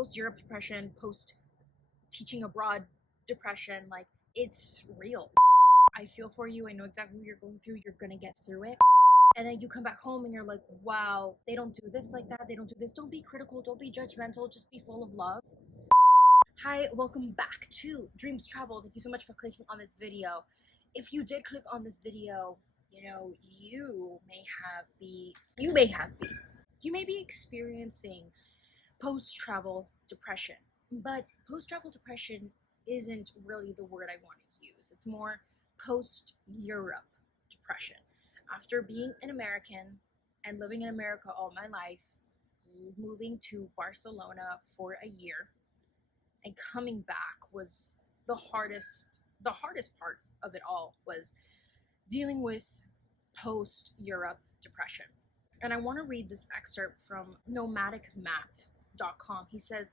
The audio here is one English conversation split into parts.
post-Europe depression, post-teaching abroad depression, like, it's real. I feel for you. I know exactly what you're going through. You're gonna get through it. And then you come back home and you're like, wow, they don't do this like that. They don't do this. Don't be critical. Don't be judgmental. Just be full of love. Hi, welcome back to Dreams Travel. Thank you so much for clicking on this video. If you did click on this video, you may be experiencing post-travel depression. But post-travel depression isn't really the word I want to use. It's more post-Europe depression. After being an American and living in America all my life, moving to Barcelona for a year and coming back was the hardest part of it all, was dealing with post-Europe depression. And I want to read this excerpt from nomadicmatt.com. He says,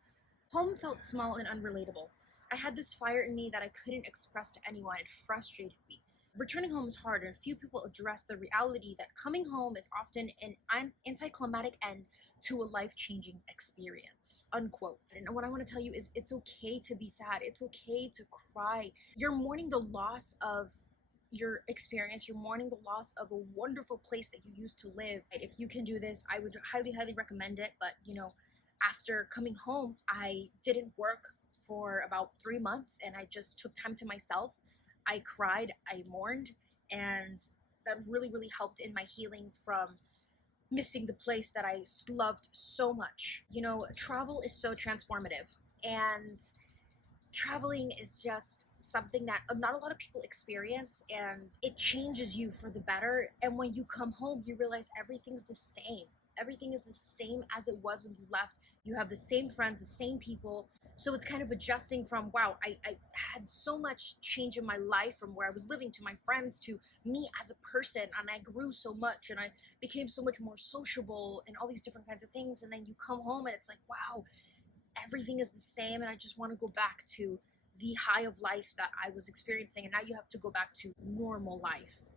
"Home felt small and unrelatable. I had this fire in me that I couldn't express to anyone. It frustrated me. Returning home is hard, and few people address the reality that coming home is often an anticlimactic end to a life-changing experience," unquote. And what I want to tell you is it's okay to be sad. It's okay to cry. You're mourning the loss of your experience. You're mourning the loss of a wonderful place that you used to live. If you can do this, I would highly recommend it. But after coming home, I didn't work for about 3 months, and I just took time to myself. I cried, I mourned, and that really helped in my healing from missing the place that I loved so much. Travel is so transformative, and traveling is just something that not a lot of people experience, and it changes you for the better. And when you come home, you realize everything's the same. Everything is the same as it was when you left. You have the same friends, the same people. So it's kind of adjusting from, wow, I had so much change in my life from where I was living to my friends to me as a person. And I grew so much and I became so much more sociable and all these different kinds of things. And then you come home and it's like, wow, everything is the same. And I just want to go back to the high of life that I was experiencing. And now you have to go back to normal life.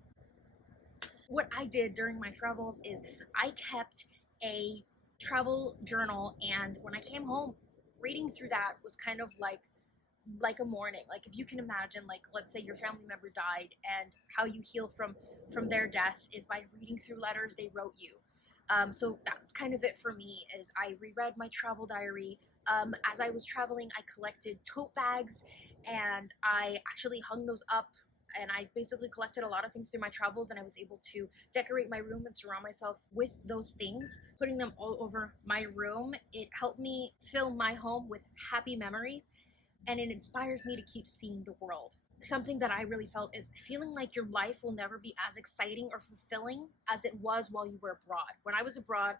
What I did during my travels is I kept a travel journal, and when I came home, reading through that was kind of like a morning. Like, if you can imagine, like, let's say your family member died, and how you heal from their death is by reading through letters they wrote you. So that's kind of it for me, is I reread my travel diary. As I was traveling, I collected tote bags, and I actually hung those up. And I basically collected a lot of things through my travels, and I was able to decorate my room and surround myself with those things, putting them all over my room. It helped me fill my home with happy memories, and it inspires me to keep seeing the world. Something that I really felt is feeling like your life will never be as exciting or fulfilling as it was while you were abroad. When I was abroad,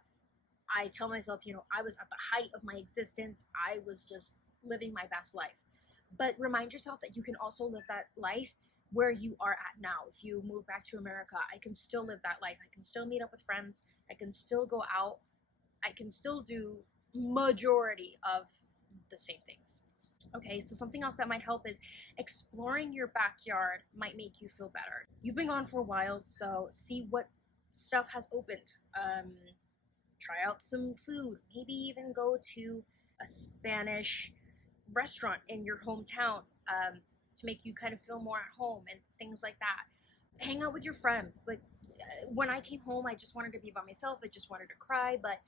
I tell myself, I was at the height of my existence. I was just living my best life. But remind yourself that you can also live that life where you are at now. If you move back to America, I can still live that life. I can still meet up with friends. I can still go out. I can still do majority of the same things. Okay, so something else that might help is exploring your backyard might make you feel better. You've been gone for a while, so see what stuff has opened. Try out some food. Maybe even go to a Spanish restaurant in your hometown. To make you kind of feel more at home and things like that. Hang out with your friends. Like, when I came home, I just wanted to be by myself. I just wanted to cry. But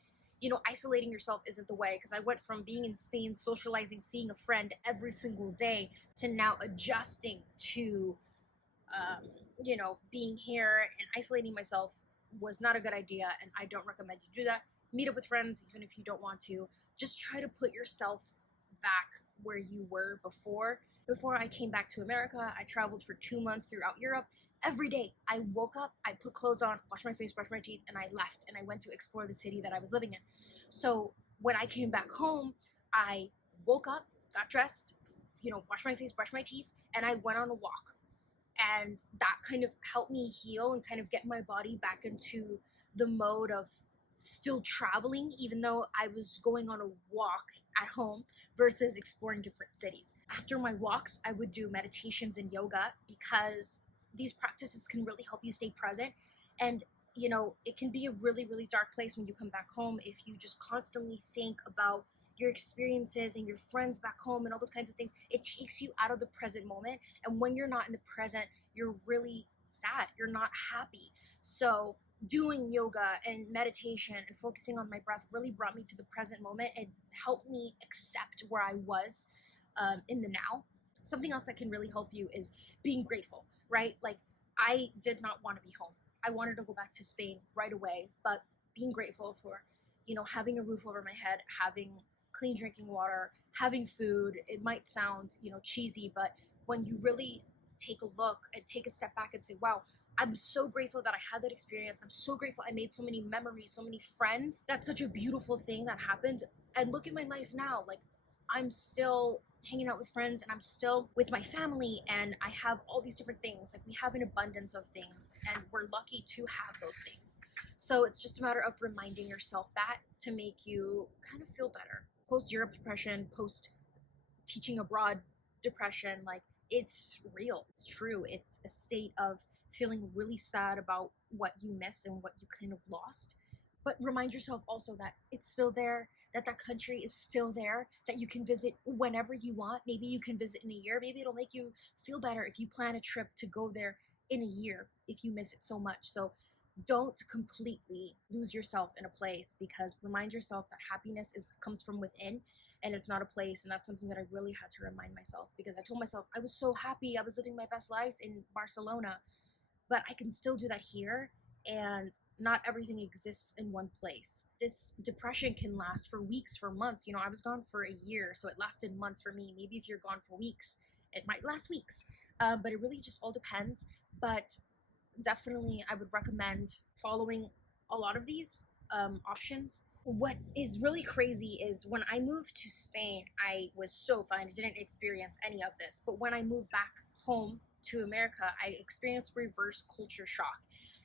isolating yourself isn't the way, because I went from being in Spain, socializing, seeing a friend every single day, to now adjusting to being here, and isolating myself was not a good idea, and I don't recommend you do that. Meet up with friends, even if you don't want to. Just try to put yourself back where you were before. Before I came back to America, I traveled for 2 months throughout Europe. Every day I woke up, I put clothes on, washed my face, brushed my teeth, and I left, and I went to explore the city that I was living in. So when I came back home, I woke up, got dressed, washed my face, brushed my teeth, and I went on a walk. And that kind of helped me heal and kind of get my body back into the mode of still traveling, even though I was going on a walk at home versus exploring different cities. After my walks, I would do meditations and yoga, because these practices can really help you stay present. And it can be a really dark place when you come back home if you just constantly think about your experiences and your friends back home and all those kinds of things, it takes you out of the present moment. And when you're not in the present, you're really sad, you're not happy. So doing yoga and meditation and focusing on my breath really brought me to the present moment and helped me accept where I was in the now. Something else that can really help you is being grateful, right? Like, I did not want to be home. I wanted to go back to Spain right away, but being grateful for, having a roof over my head, having clean drinking water, having food. It might sound, cheesy, but when you really take a look and take a step back and say, wow, I'm so grateful that I had that experience. I'm so grateful I made so many memories, so many friends. That's such a beautiful thing that happened. And look at my life now. Like, I'm still hanging out with friends and I'm still with my family and I have all these different things. Like, we have an abundance of things and we're lucky to have those things. So it's just a matter of reminding yourself that to make you kind of feel better. Post Europe depression, post teaching abroad depression, like, it's real, it's true. It's a state of feeling really sad about what you miss and what you kind of lost. But remind yourself also that it's still there, that that country is still there, that you can visit whenever you want. Maybe you can visit in a year. Maybe it'll make you feel better if you plan a trip to go there in a year if you miss it so much. So don't completely lose yourself in a place, because remind yourself that happiness comes from within and it's not a place. And that's something that I really had to remind myself, because I told myself I was so happy, I was living my best life in Barcelona, but I can still do that here, and not everything exists in one place. This depression can last for weeks, for months. I was gone for a year, so it lasted months for me. Maybe if you're gone for weeks, it might last weeks, but it really just all depends. But definitely I would recommend following a lot of these options. What is really crazy is when I moved to Spain, I was so fine. I didn't experience any of this. But when I moved back home to America, I experienced reverse culture shock.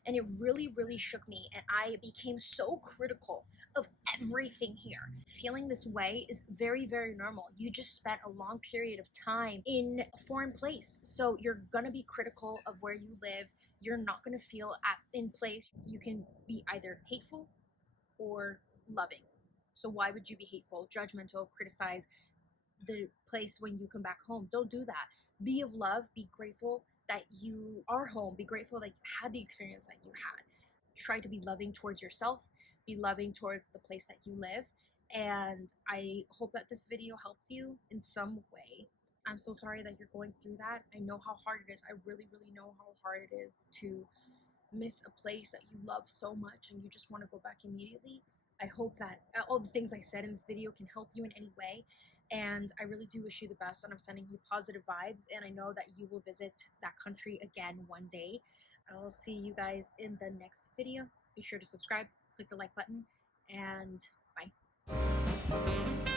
And it really, really shook me. And I became so critical of everything here. Feeling this way is very, very normal. You just spent a long period of time in a foreign place. So you're going to be critical of where you live. You're not going to feel in place. You can be either hateful or loving. So why would you be hateful, judgmental, criticize the place when you come back home? Don't do that. Be of love. Be grateful that you are home. Be grateful that you had the experience that you had. Try to be loving towards yourself. Be loving towards the place that you live. And I hope that this video helped you in some way. I'm so sorry that you're going through that. I know how hard it is. I really, really know how hard it is to miss a place that you love so much and you just want to go back immediately. I hope that all the things I said in this video can help you in any way. And I really do wish you the best, and I'm sending you positive vibes, and I know that you will visit that country again one day. I'll see you guys in the next video. Be sure to subscribe, click the like button, and bye.